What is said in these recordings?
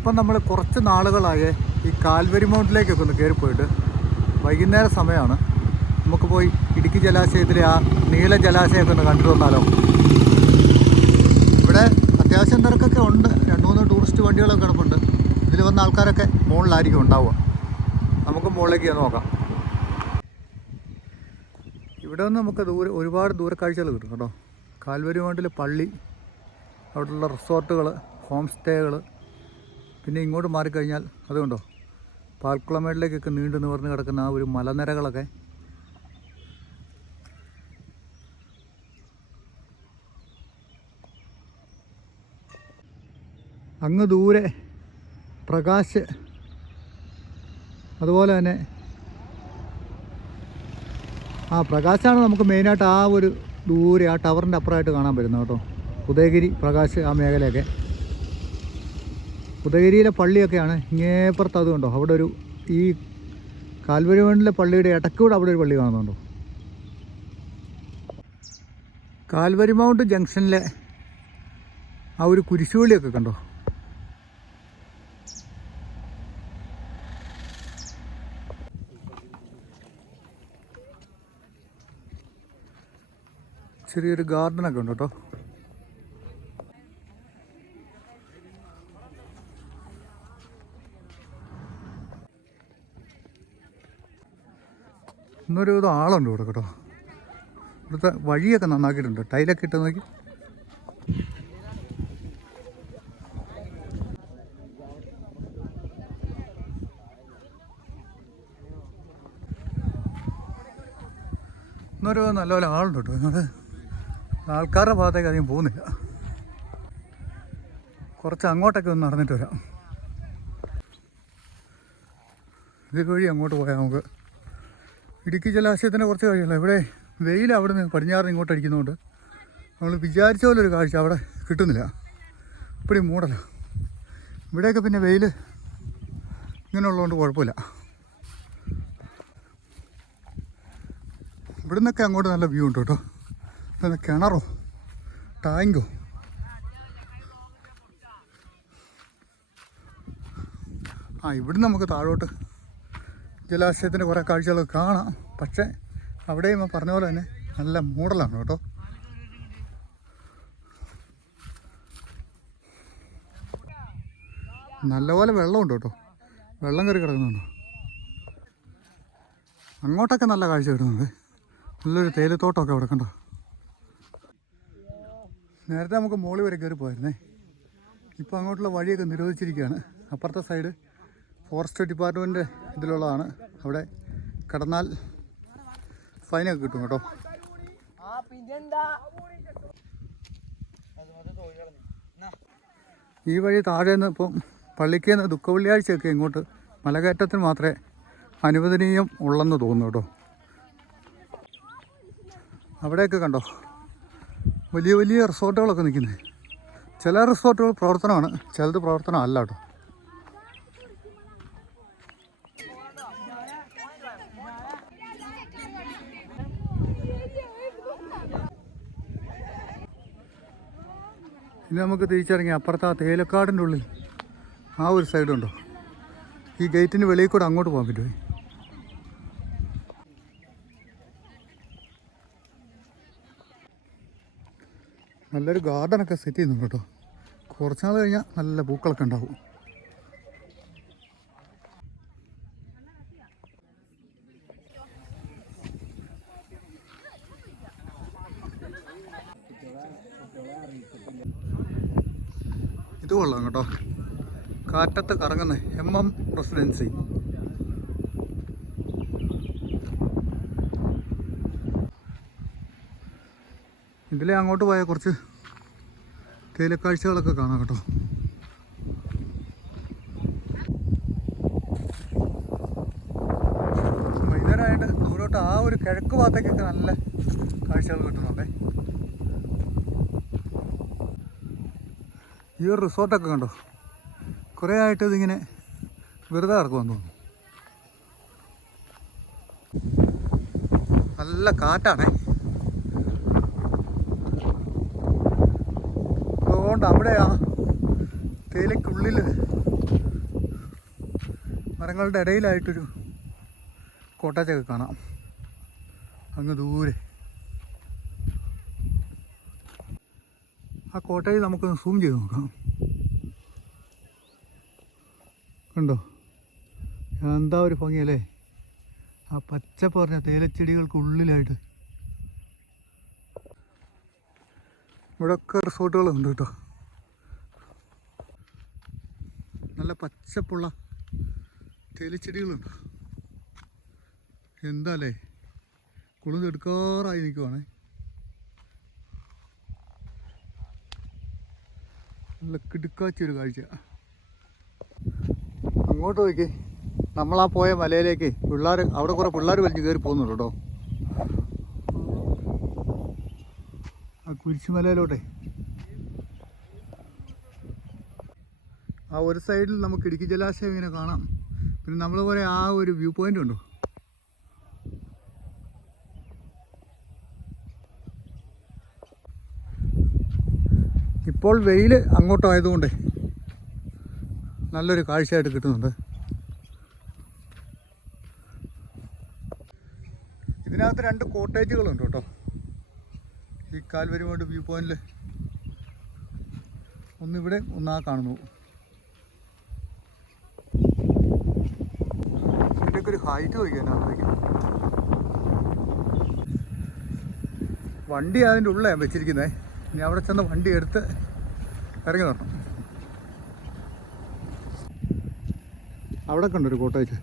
ഇപ്പം നമ്മൾ കുറച്ച് നാളുകളായി ഈ കാൽവരി മൗണ്ടിലേക്കൊക്കെ ഒന്ന് കയറിപ്പോയിട്ട് വൈകുന്നേര സമയമാണ്. നമുക്ക് പോയി ഇടുക്കി ജലാശയത്തിലെ ആ നീല ജലാശയമൊക്കെ ഒന്ന് കണ്ടിട്ട് വന്നാലോ ഇവിടെ അത്യാവശ്യം തിരക്കൊക്കെ ഉണ്ട്. രണ്ട് മൂന്ന് ടൂറിസ്റ്റ് വണ്ടികളൊക്കെ കിടപ്പുണ്ട്. ഇതിൽ വന്ന ആൾക്കാരൊക്കെ മുകളിലായിരിക്കും ഉണ്ടാവുക. നമുക്ക് മുകളിലേക്ക് നോക്കാം. ഇവിടെ നിന്ന് നമുക്ക് ദൂരെ ഒരുപാട് ദൂരക്കാഴ്ചകൾ കിട്ടും കേട്ടോ. കാൽവരി മൗണ്ടിലെ പള്ളി അവിടെയുള്ള റിസോർട്ടുകൾ ഹോം സ്റ്റേകൾ പിന്നെ ഇങ്ങോട്ട് മാറിക്കഴിഞ്ഞാൽ അതുകൊണ്ടോ പാൽക്കുളമേടിലേക്കൊക്കെ നീണ്ടു നിവർന്ന് കിടക്കുന്ന ആ ഒരു മലനിരകളൊക്കെ. അങ്ങ് ദൂരെ പ്രകാശ് അതുപോലെ തന്നെ ആ പ്രകാശാണ് നമുക്ക് മെയിനായിട്ട് ആ ഒരു ദൂരെ ആ ടവറിന്റെ അപ്പുറമായിട്ട് കാണാൻ പറ്റുന്നത് കേട്ടോ. ഉദയഗിരി പ്രകാശ് ആ മേഖലയൊക്കെ. ഉദയഗിരിയിലെ പള്ളിയൊക്കെയാണ് ഇങ്ങേപ്പുറത്ത് അതുകൊണ്ടോ കണ്ടോ? അവിടെ ഒരു ഈ കാൽവരിമണിലെ പള്ളിയുടെ ഇടക്കൂടെ അവിടെ ഒരു പള്ളി കാണുന്നുണ്ടോ? കാൽവരി മൗണ്ട് ജംഗ്ഷനിലെ ആ ഒരു കുരിശുപള്ളിയൊക്കെ കണ്ടോ? ചെറിയൊരു ഗാർഡനൊക്കെ ഉണ്ട് കേട്ടോ ഇന്നൊരു വിധം ആളുണ്ട് ഇവിടെ കേട്ടോ. ഇവിടുത്തെ വഴിയൊക്കെ നന്നാക്കിയിട്ടുണ്ട്. ടൈലൊക്കെ ഇട്ട് നോക്കി. ഇന്നൊരു നല്ലപോലെ ആളുണ്ട് കേട്ടോ. അത് ആൾക്കാരുടെ ഭാഗത്തേക്ക് അധികം പോകുന്നില്ല. കുറച്ച് അങ്ങോട്ടൊക്കെ ഒന്ന് നടന്നിട്ട് വരാം. ഇത് വഴി അങ്ങോട്ട് പോയാൽ നമുക്ക് ഇടുക്കി ജലാശയത്തിന്റെ കുറച്ച് കഴിയല്ല ഇവിടെ വെയിൽ അവിടെ നിന്ന് പടിഞ്ഞാറ് ഇങ്ങോട്ട് അടിക്കുന്നതുകൊണ്ട് നമ്മൾ വിചാരിച്ച പോലെ ഒരു കാഴ്ച അവിടെ കിട്ടുന്നില്ല. ഇപ്പോഴും മൂടല. ഇവിടെയൊക്കെ പിന്നെ വെയിൽ ഇങ്ങനെയുള്ളതുകൊണ്ട് കുഴപ്പമില്ല. ഇവിടുന്നൊക്കെ അങ്ങോട്ട് നല്ല വ്യൂ ഉണ്ട് കേട്ടോ. പിന്നെ കിണറോ ടാങ്കോ ആ ഇവിടുന്ന് നമുക്ക് താഴോട്ട് ജലാശയത്തിന്റെ കുറേ കാഴ്ചകൾ കാണാം. പക്ഷേ അവിടെയും പറഞ്ഞ പോലെ തന്നെ നല്ല മൂടലാണ് കേട്ടോ. നല്ലപോലെ വെള്ളമുണ്ട് കേട്ടോ. വെള്ളം കയറി കിടക്കുന്നുണ്ടോ. അങ്ങോട്ടൊക്കെ നല്ല കാഴ്ച കിട്ടുന്നുണ്ട് നല്ലൊരു തേയിലത്തോട്ടമൊക്കെ അവിടെ കണ്ടോ. നേരത്തെ നമുക്ക് മോളി വരെ കയറി പോയിരുന്നേ. ഇപ്പോൾ അങ്ങോട്ടുള്ള വഴിയൊക്കെ നിരോധിച്ചിരിക്കുകയാണ്. അപ്പുറത്തെ സൈഡ് ഫോറസ്റ്റ് ഡിപ്പാർട്ട്മെന്റ് ഇതിലുള്ളതാണ്. അവിടെ കടന്നാൽ ഫൈനൊക്കെ കിട്ടും കേട്ടോ. ഈ വഴി താഴെ നിന്ന് ഇപ്പം പള്ളിക്ക് നിന്ന് ദുഃഖ വെള്ളിയാഴ്ചയൊക്കെ ഇങ്ങോട്ട് മലകയറ്റത്തിന് മാത്രമേ അനുവദനീയം ഉള്ളെന്ന് തോന്നുന്നു കേട്ടോ. അവിടെയൊക്കെ കണ്ടോ? വലിയ വലിയ റിസോർട്ടുകളൊക്കെ നിൽക്കുന്നത് ചില റിസോർട്ടുകൾ പ്രവർത്തനമാണ് ചിലത് പ്രവർത്തനം അല്ല കേട്ടോ. ഇനി നമുക്ക് തിരിച്ചിറങ്ങി അപ്പുറത്ത് ആ തേയിലക്കാടിന്റെ ഉള്ളിൽ ആ ഒരു സൈഡുണ്ടോ ഈ ഗേറ്റിന് വെളിയിൽ കൂടെ അങ്ങോട്ട് പോകാൻ പറ്റുമോ? നല്ലൊരു ഗാർഡനൊക്കെ സെറ്റ് ചെയ്യുന്നുണ്ട് കേട്ടോ. കുറച്ച് നാൾ കഴിഞ്ഞാൽ നല്ല പൂക്കളൊക്കെ ഉണ്ടാവും. ഇത് കൊള്ളാം കേട്ടോ. കാറ്റത്ത് കറങ്ങുന്ന എം എം റെസിഡൻസി ഇതിലെ അങ്ങോട്ട് പോയാൽ കുറച്ച് തേയിലക്കാഴ്ചകളൊക്കെ കാണാം കേട്ടോ. വൈകുന്നേരമായിട്ട് ദൂരോട്ട് ആ ഒരു കിഴക്ക് ഭാഗത്തേക്കൊക്കെ നല്ല കാഴ്ചകൾ കിട്ടുന്നുണ്ടേ. ഈ ഒരു റിസോർട്ടൊക്കെ കണ്ടോ? കുറേ ആയിട്ട് ഇതിങ്ങനെ വെറുതെ ഇറക്കുമെന്ന് തോന്നുന്നു. നല്ല കാറ്റാണേ. അതുകൊണ്ട് അവിടെയാ തേയിലയ്ക്കുള്ളിൽ മരങ്ങളുടെ ഇടയിലായിട്ടൊരു കോട്ടാച്ചൊക്കെ കാണാം. അങ്ങ് ദൂരെ. ആ കോട്ടയിൽ നമുക്കൊന്ന് സൂം ചെയ്ത് നോക്കാം. കണ്ടോ? എന്താ ഒരു ഭംഗിയല്ലേ? ആ പച്ച പറഞ്ഞ തേയിലച്ചെടികൾക്ക് ഉള്ളിലായിട്ട് ഇവിടെയൊക്കെ റിസോർട്ടുകളുണ്ട് കേട്ടോ. നല്ല പച്ചപ്പുള്ള തേയിലച്ചെടികളുണ്ട്. എന്താ അല്ലേ? കുളിതെടുക്കാറായി നിൽക്കുവാണേ നല്ല കിടുക്കാച്ച ഒരു കാഴ്ച. അങ്ങോട്ട് നോക്കി. നമ്മളാ പോയ മലയിലേക്ക് പിള്ളേർ അവിടെ കുറേ പിള്ളേർ വലിച്ചു കയറി പോകുന്നുണ്ട് കേട്ടോ. ആ കുരിശുമലയിലോട്ടെ ആ ഒരു സൈഡിൽ നമുക്ക് ഇടുക്കി ജലാശയം ഇങ്ങനെ കാണാം. പിന്നെ നമ്മൾ പോലെ ആ ഒരു വ്യൂ പോയിന്റ് ഉണ്ടോ? ഇപ്പോൾ വെയിൽ അങ്ങോട്ടായതുകൊണ്ട് നല്ലൊരു കാഴ്ചയായിട്ട് കിട്ടുന്നുണ്ട്. ഇതിനകത്ത് രണ്ട് കോട്ടേജുകളുണ്ട് കേട്ടോ. ഈ കാൽവരിമോട് വ്യൂ പോയിന്റിൽ ഒന്നിവിടെ ഒന്നാ കാണുന്നു. ഇതിന്റെയൊക്കെ ഒരു ഹൈറ്റ് നോക്കിയാൽ വണ്ടി അതിന്റെ ഉള്ളിലാണ് വെച്ചിരിക്കുന്നത് ഇനി അവിടെ ചെന്ന് വണ്ടി എടുത്ത് ഇറങ്ങി നോക്കണം അവിടെ കണ്ടൊരു കോട്ടേജ്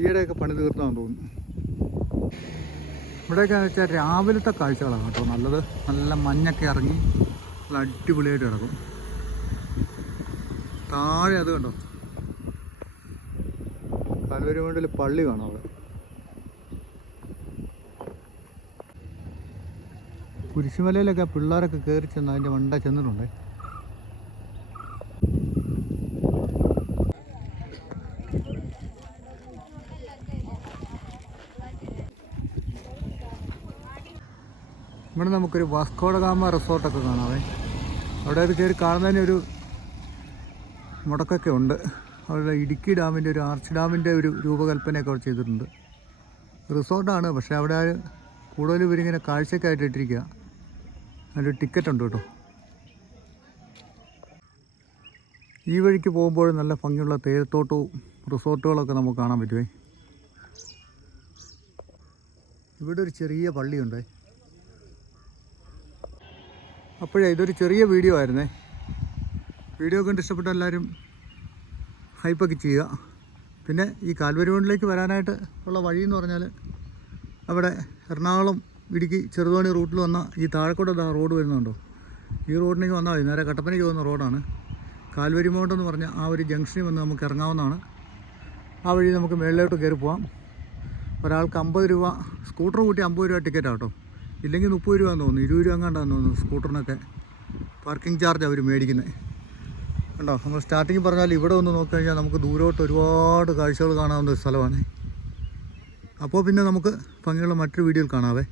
ഈയിടെയൊക്കെ പണി തീർന്നാന്ന് തോന്നുന്നു. ഇവിടെയൊക്കെ വെച്ചാൽ രാവിലത്തെ കാഴ്ചകളാണ് കേട്ടോ നല്ലത്. നല്ല മഞ്ഞൊക്കെ ഇറങ്ങി നല്ല അടിപൊളിയായിട്ട് കിടക്കും. താഴെ അത് കണ്ടോ? കലവരുമേണ്ടിൽ പള്ളി കാണാം അവിടെ. കുരിശുമലയിലൊക്കെ പിള്ളേരൊക്കെ കയറി ചെന്ന് അതിന്റെ മണ്ട ചെന്നിട്ടുണ്ട്. ഇവിടെ നമുക്കൊരു വാസ്കോഡഗാമ റിസോർട്ടൊക്കെ കാണാവേ. അവിടെ അത് കയറി കാണുന്നതിന് ഒരു മുടക്കൊക്കെ ഉണ്ട്. അവിടെ ഇടുക്കി ഡാമിന്റെ ഒരു ആർച്ച് ഡാമിന്റെ ഒരു രൂപകൽപ്പനയൊക്കെ അവിടെ ചെയ്തിട്ടുണ്ട്. റിസോർട്ടാണ് പക്ഷേ അവിടെ കൂടുതൽ ഇവരിങ്ങനെ കാഴ്ചക്കായിട്ട് ഇട്ടിരിക്കുക. അതിന്റെ ടിക്കറ്റ് ഉണ്ട് കേട്ടോ. ഈ വഴിക്ക് പോകുമ്പോൾ നല്ല ഭംഗിയുള്ള തേരത്തോട്ടവും റിസോർട്ടുകളൊക്കെ നമുക്ക് കാണാൻ പറ്റുമേ ഇവിടെ ഒരു ചെറിയ പള്ളിയുണ്ടേ. അപ്പോഴേ ഇതൊരു ചെറിയ വീഡിയോ ആയിരുന്നേ. വീഡിയോ കണ്ട് ഇഷ്ടപ്പെട്ട എല്ലാവരും ഹൈപ്പൊക്കെ ചെയ്യുക. പിന്നെ ഈ കാൽവരിവണ്ടിലേക്ക് വരാനായിട്ട് ഉള്ള വഴി എന്ന് പറഞ്ഞാൽ അവിടെ എറണാകുളം ഇടുക്കി ചെറുതോണി റൂട്ടിൽ വന്ന ഈ താഴെക്കോട്ട് റോഡ് വരുന്നുണ്ടോ? ഈ റോഡിലേക്ക് വന്നാൽ മതി. നേരെ കട്ടപ്പനയ്ക്ക് പോകുന്ന റോഡാണ്. കാൽവരി മൗണ്ട് എന്ന് പറഞ്ഞ ആ ഒരു ജംഗ്ഷനിൽ വന്ന് നമുക്ക് ഇറങ്ങാവുന്നതാണ്. ആ വഴി നമുക്ക് മേളിലോട്ട് കയറി പോവാം. ഒരാൾക്ക് അമ്പത് രൂപ സ്കൂട്ടർ കൂട്ടി അമ്പത് രൂപ ടിക്കറ്റാണ് കേട്ടോ. ഇല്ലെങ്കിൽ മുപ്പത് രൂപ എന്ന് തോന്നുന്നു. ഇരുപത് രൂപ എങ്ങാണ്ടാന്ന് തോന്നുന്നു സ്കൂട്ടറിനൊക്കെ പാർക്കിംഗ് ചാർജ് അവർ മേടിക്കുന്നത് കണ്ടോ? നമ്മൾ സ്റ്റാർട്ടിങ് പറഞ്ഞാൽ ഇവിടെ ഒന്ന് നോക്കി കഴിഞ്ഞാൽ നമുക്ക് ദൂരോട്ട് ഒരുപാട് കാഴ്ചകൾ കാണാവുന്ന ഒരു സ്ഥലമാണ്. അപ്പോൾ പിന്നെ നമുക്ക് ഭംഗിയുള്ള മറ്റൊരു വീഡിയോയിൽ കാണാവേ.